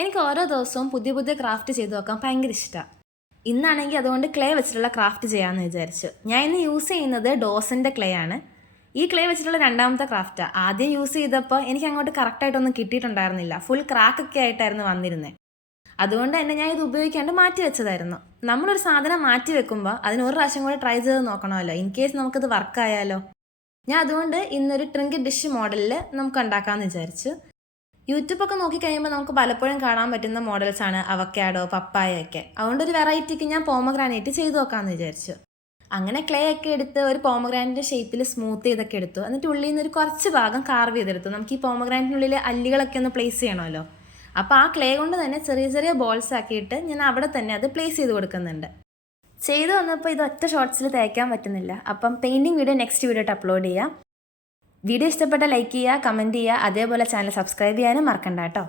എനിക്ക് ഓരോ ദിവസവും പുതിയ പുതിയ ക്രാഫ്റ്റ് ചെയ്ത് നോക്കാൻ ഭയങ്കര ഇഷ്ടമാണ് ഇന്നാണെങ്കിൽ അതുകൊണ്ട് ക്ലേ വെച്ചിട്ടുള്ള ക്രാഫ്റ്റ് ചെയ്യാമെന്ന് വിചാരിച്ചു. ഞാൻ ഇന്ന് യൂസ് ചെയ്യുന്നത് ഡോസിന്റെ ക്ലേ ആണ്. ഈ ക്ലേ വെച്ചിട്ടുള്ള രണ്ടാമത്തെ ക്രാഫ്റ്റാണ് ആദ്യം യൂസ് ചെയ്തപ്പോൾ എനിക്ക് അങ്ങോട്ട് കറക്റ്റായിട്ടൊന്നും കിട്ടിയിട്ടുണ്ടായിരുന്നില്ല. ഫുൾ ക്രാക്കൊക്കെ ആയിട്ടായിരുന്നു വന്നിരുന്നത് അതുകൊണ്ട് തന്നെ ഞാൻ ഇത് ഉപയോഗിക്കാണ്ട് മാറ്റി വെച്ചതായിരുന്നു. നമ്മളൊരു സാധനം മാറ്റി വെക്കുമ്പോൾ അതിന് ഒരു പ്രാവശ്യം കൂടെ ട്രൈ ചെയ്ത് നോക്കണമല്ലോ. ഇൻ കേസ് നമുക്കത് വർക്കായാലോ ഞാൻ അതുകൊണ്ട് ഇന്നൊരു ട്രിങ്ക് ഡിഷ് മോഡലിൽ നമുക്ക് ഉണ്ടാക്കാമെന്ന് വിചാരിച്ചു. യൂട്യൂബൊക്കെ നോക്കിക്കഴിയുമ്പോൾ നമുക്ക് പലപ്പോഴും കാണാൻ പറ്റുന്ന മോഡൽസ് ആണ് അവക്കാഡോ പപ്പായ ഒക്കെ. അതുകൊണ്ട് ഒരു വെറൈറ്റിക്ക് ഞാൻ പോമഗ്രാനേറ്റ് ചെയ്തു നോക്കാമെന്ന് വിചാരിച്ചു. അങ്ങനെ ക്ലേ ഒക്കെ എടുത്ത് ഒരു പോമഗ്രാനിന്റെ ഷേപ്പിൽ സ്മൂത്ത് ചെയ്തൊക്കെ എടുത്തു. എന്നിട്ട് ഉള്ളിൽ നിന്ന് ഒരു കുറച്ച് ഭാഗം കാർവ് ചെയ്തെടുത്തു. നമുക്ക് ഈ പോമഗ്രാനിറ്റിനുള്ളിൽ അല്ലികളൊക്കെ ഒന്ന് പ്ലേസ് ചെയ്യണമല്ലോ. അപ്പോൾ ആ ക്ലേ കൊണ്ട് തന്നെ ചെറിയ ചെറിയ ബോൾസ് ആക്കിയിട്ട് ഞാൻ അവിടെ തന്നെ അത് പ്ലേസ് ചെയ്ത് കൊടുക്കുന്നുണ്ട്. ചെയ്തു വന്നപ്പോൾ ഇത് ഒറ്റ ഷോർട്സിൽ തേക്കാൻ പറ്റുന്നില്ല. അപ്പം painting video next video upload ചെയ്യാം. വീഡിയോ ഇഷ്ടപ്പെട്ട ലൈക്ക് ചെയ്യുക കമന്റ് ചെയ്യുക അതേപോലെ ചാനൽ സബ്സ്ക്രൈബ് ചെയ്യാനും മറക്കണ്ട കേട്ടോ.